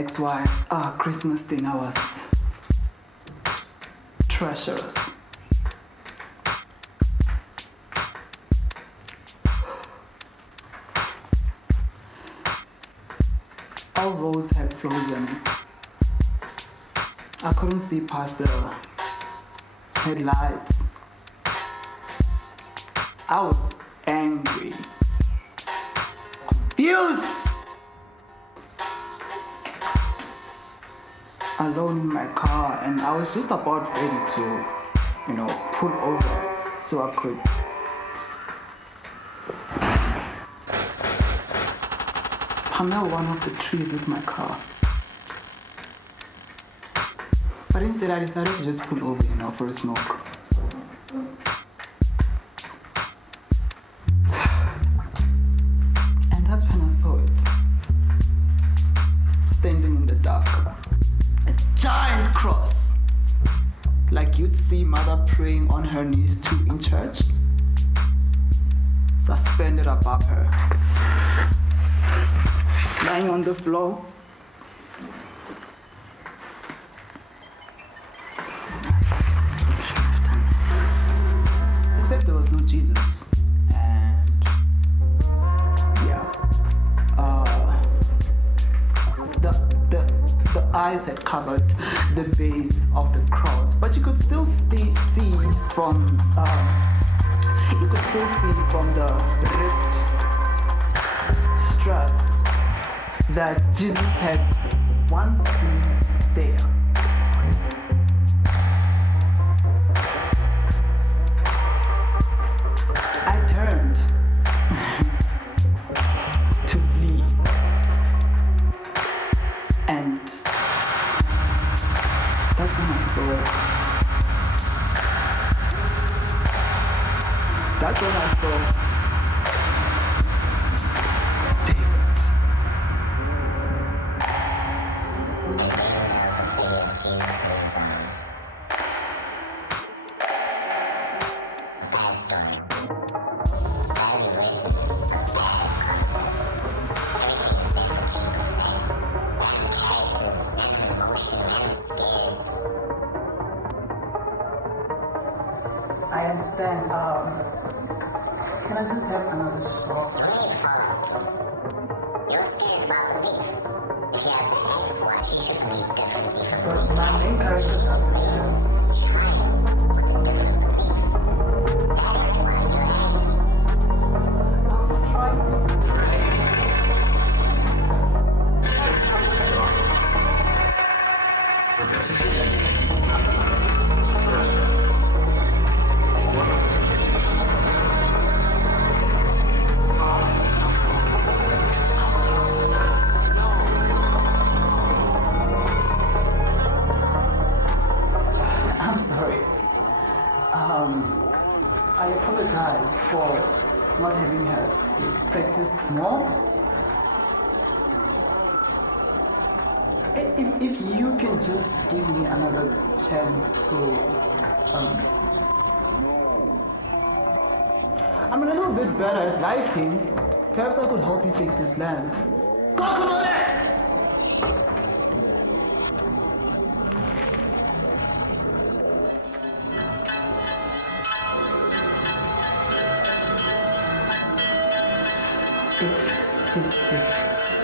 ex-wives, Christmas dinner was treacherous. All roads had frozen. I couldn't see past the headlights. I was angry, confused. Alone in my car, and I was just about ready to, pull over so I could pummel one of the trees with my car. But instead I decided to just pull over, for a smoke. And that's when I saw it. Standing in the dark. A giant cross. Like you'd see mother praying on her knees too in church. Suspended above her. Lying on the floor. Except there was no Jesus. And the eyes had covered the base of the cross, but you could still see from the ripped struts that Jesus had once been there. I turned to flee, and that's when I saw it. That's when I saw David. I understand. Can I just have another straw? You're scared about belief. If you have the ex-wife, she should believe differently from But my main character doesn't have. trying with a different belief. That is why you're angry. I was trying to I'm sorry. I apologize for not having practiced more. If you can just give me another chance to, I'm a little bit better at lighting. Perhaps I could help you fix this lamp.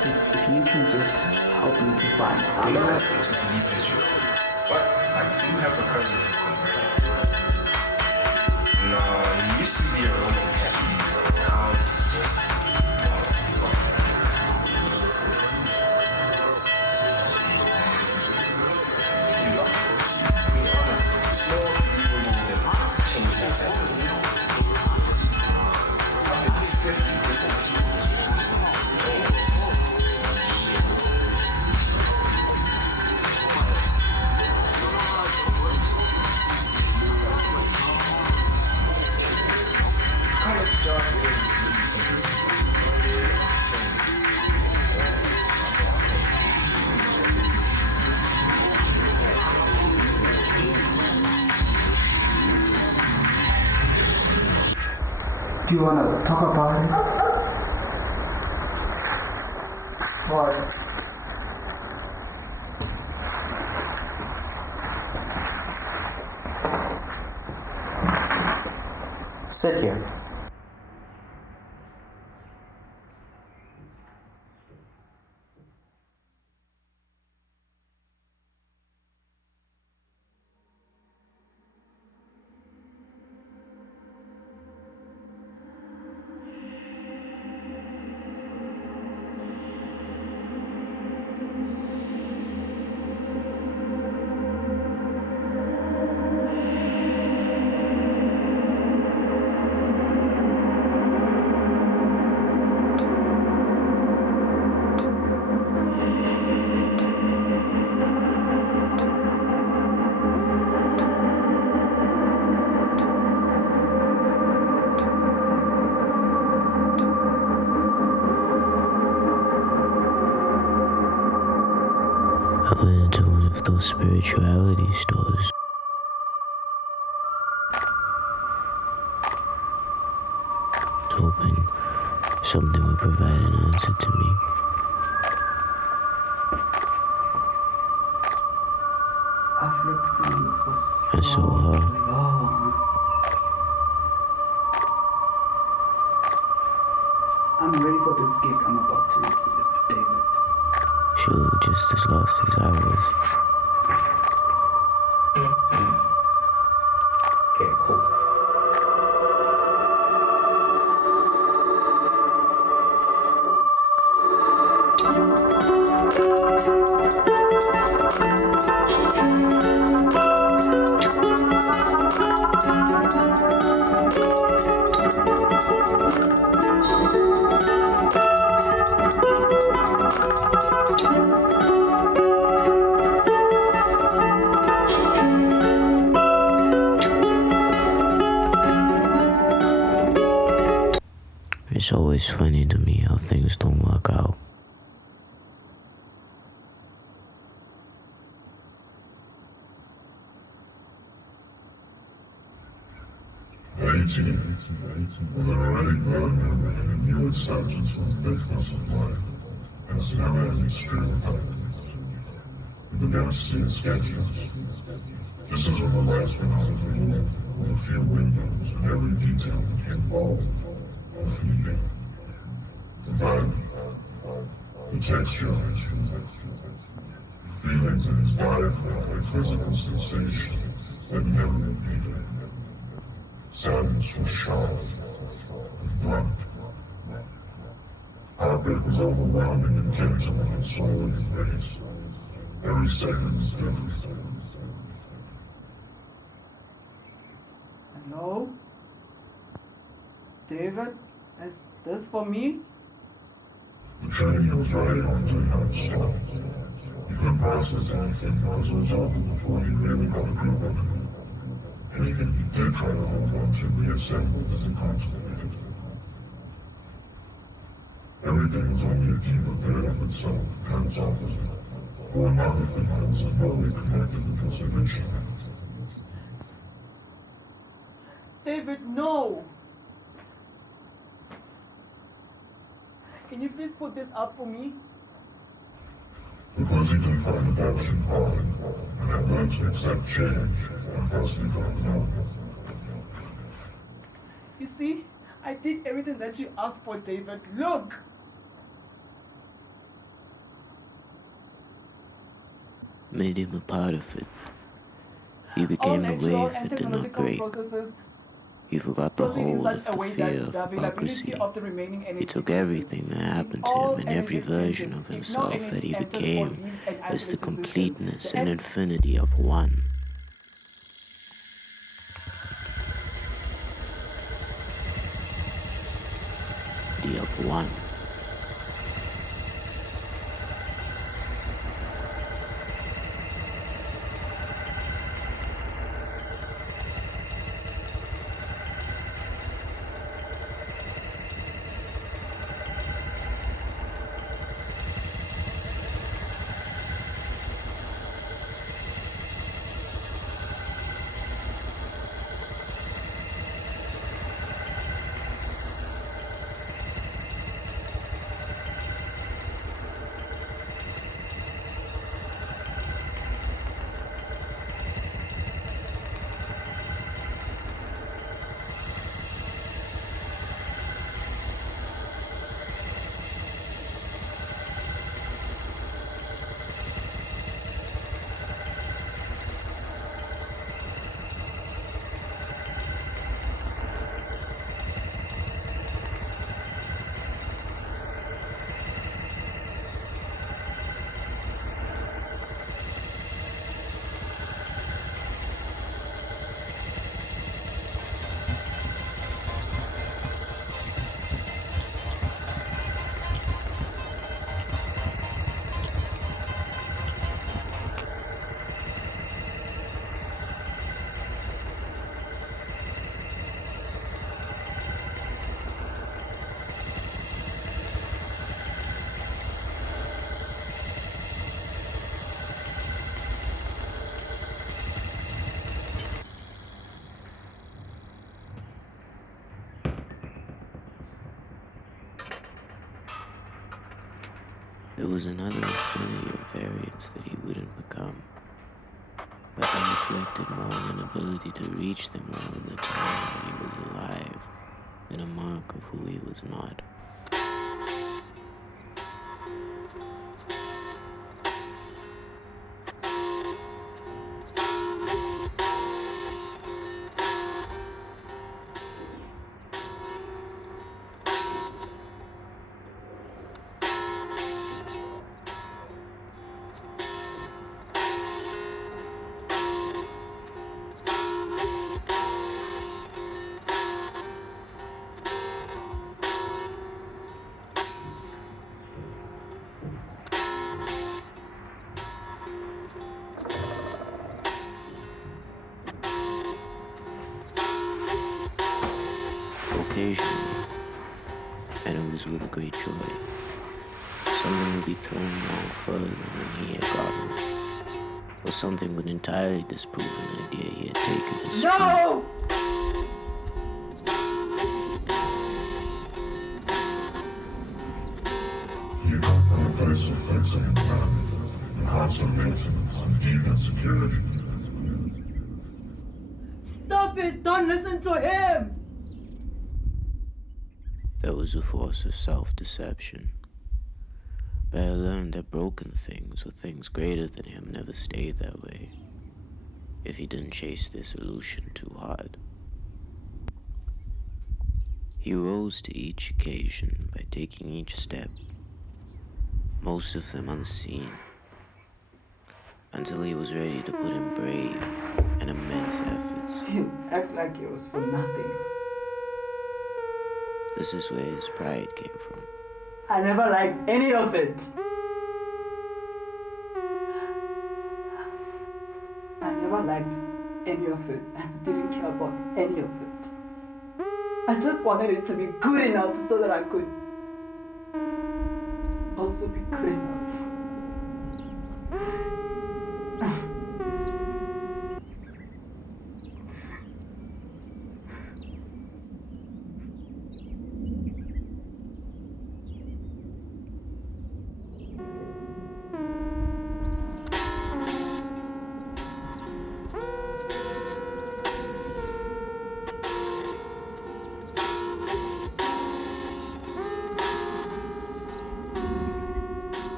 If you can just help me to find I'm not asking to believe Israel, but I do have a cousin who's converted. No, he used to be a Roman Catholic, but now he's just change that's happening. Up to 50 different people. Do you want to talk about it? What? Sit here. I went into one of those spirituality stores. Hoping something would provide an answer to me. I've looked for you for I so saw her. long. I'm ready for this gift I'm about to receive, David. She looked just as lost as I was. Okay, cool. It's always funny to me how things don't work out. At 18, with an already blood memory and a new acceptance for the thickness of life, and its never-ending stream of happiness, we began to see the sketches. Just as when the lights went out of the room, with a few windows, and every detail became bold and fleeting. The vibe, the texture of his feelings in his diaphragm like physical sensation that never repeated. Sadness was sharp and blunt. Heartbreak was overwhelming and gentle in its slow embrace. Every second was different. Hello? David? Is this for me? The train he was riding on didn't have to stop. He couldn't process anything because it was over before he really got a grip on it. Anything he did try to hold on to reassembled as he contemplated. Everything was only a deeper bit of itself and its opposite, or another thing that was in no way connected with his original. David, no! Can you please put this up for me? Because he didn't find adoption hard and had learned to accept change and firstly got known. You see, I did everything that you asked for, David. Look! Made him a part of it. You All became the natural wave and that did not technological break. processes You forgot the proceed in whole such of a the way fear that of the availability hypocrisy. of the remaining energy He took decreases. everything that happened to All him and every energy version exchanges, of if no himself energy that he enters or became leaves an as the isolated system, completeness the and infinity of one. The of one. There was another infinity of variants that he wouldn't become, but they reflected more an ability to reach them all in the time that he was alive than a mark of who he was not. Occasionally, and it was with a great joy, something would be thrown no further than he had gotten, or something would entirely disprove an idea he had taken as No! You come from a place of fixing and planning, and constant maintenance and deep insecurity. Stop it! Don't listen to him! That was a force of self-deception. But I learned that broken things or things greater than him never stayed that way, if he didn't chase their solution too hard. He rose to each occasion by taking each step, most of them unseen, until he was ready to put in brave and immense efforts. You act like it was for nothing. This is where his pride came from. I never liked any of it. I never liked any of it, and I didn't care about any of it. I just wanted it to be good enough so that I could also be good enough.